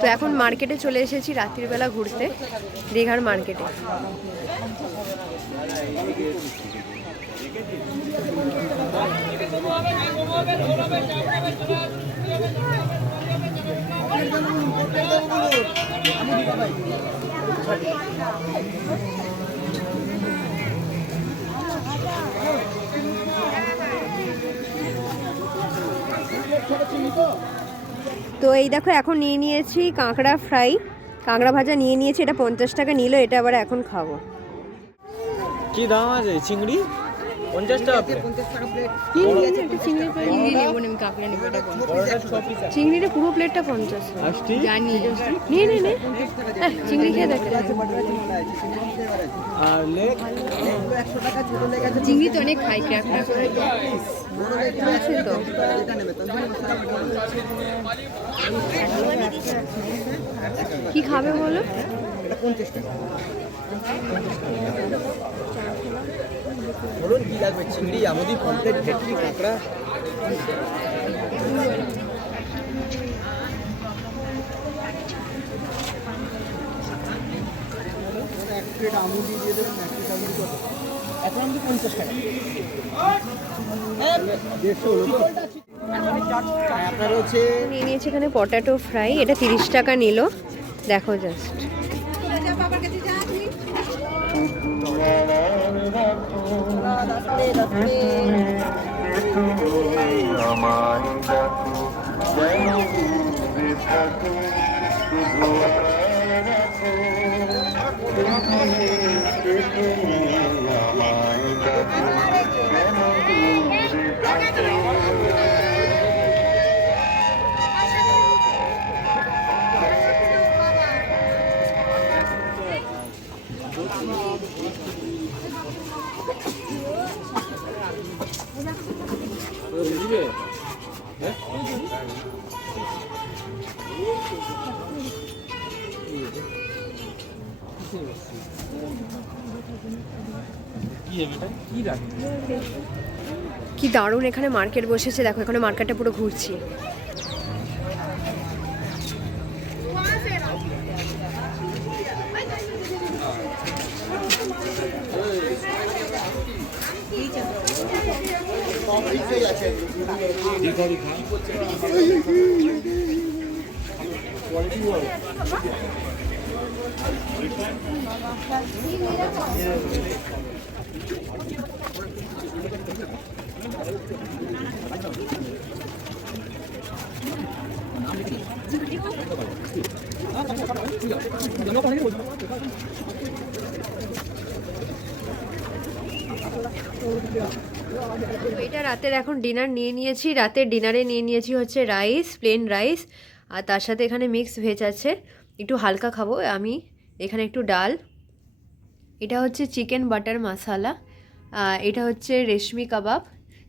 তো এখন মার্কেটে চলে এসেছি রাত্রিবেলা ঘুরতে, দীঘার মার্কেটে। তো এই দেখো এখন নিয়ে নিয়েছি কাঁকড়া ফ্রাই, কাঁকড়া ভাজা নিয়ে নিয়েছি, এটা 50 টাকা নিল, এটা আবার এখন খাবো। কি দাম আছে চিংড়ি? 50 টাকা প্লেট। চিংড়িটা পুরো প্লেটটা 50। জানি নিয়ে নে নে, চিংড়ি খেয়ে দেখ। আর লেগ 100 টাকা ছোট লেগ আছে। চিংড়ি তো অনেক খাই, ক্র্যাকটা করে আছে তো। কি খাবে বলো? 50 টাকা। বলুন কি লাগবে? চিংড়ি, আমুদি, কমপ্লেট, ভেটকি, কাঁকড়া। এক প্লেট আমুদি দিয়ে দেবেন, এক প্লেট আমুদি কত? এখন আমুদি 50 টাকা। 150 হলো তো? আপনার হচ্ছে নিয়ে নিয়েছি এখানে পটেটো ফ্রাই, এটা 30 টাকা নিল, দেখো জাস্ট। কি দারুণ এখানে মার্কেট বসেছে, দেখো এখানে মার্কেটটা পুরো ঘুরছি। এটা রাতের এখন ডিনার নিয়ে নিয়েছি, রাতের ডিনারে নিয়ে নিয়েছি হচ্ছে রাইস, প্লেন রাইস, আর তার সাথে এখানে মিক্স ভেজ আছে, একটু হালকা খাবো আমি। এখানে একটু ডাল, এটা হচ্ছে চিকেন বাটার মশালা, এটা হচ্ছে রেশমি কাবাব,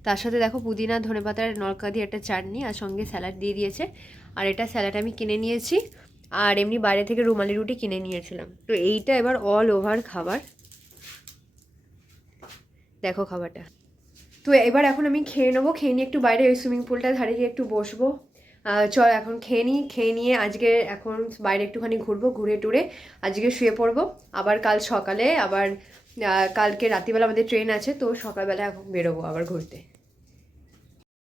তার সাথে দেখো পুদিনা ধনেপাতার নলকা দিয়ে একটা চাটনি, আর সঙ্গে স্যালাড দিয়ে দিয়েছে। আর এটা স্যালাড আমি কিনে নিয়েছি, আর এমনি বাইরে থেকে রুমালি রুটি কিনে নিয়েছিলাম। তো এইটা এবার অল ওভার খাবার, দেখো খাবারটা। তো এবার এখন আমি খেয়ে নেবো, খেয়ে নিয়ে একটু বাইরে ওই সুইমিং পুলটার ধারে গিয়ে একটু বসবো। চল এখন খেয়ে নিই, খেয়ে নিয়ে আজকে এখন বাইরে একটুখানি ঘুরবো, ঘুরে টুরে আজকে শুয়ে পড়বো। আবার কাল সকালে আবার কালকে রাত্রিবেলা আমাদের ট্রেন আছে, তো সকালবেলা এখন বেরোবো আবার ঘুরতে।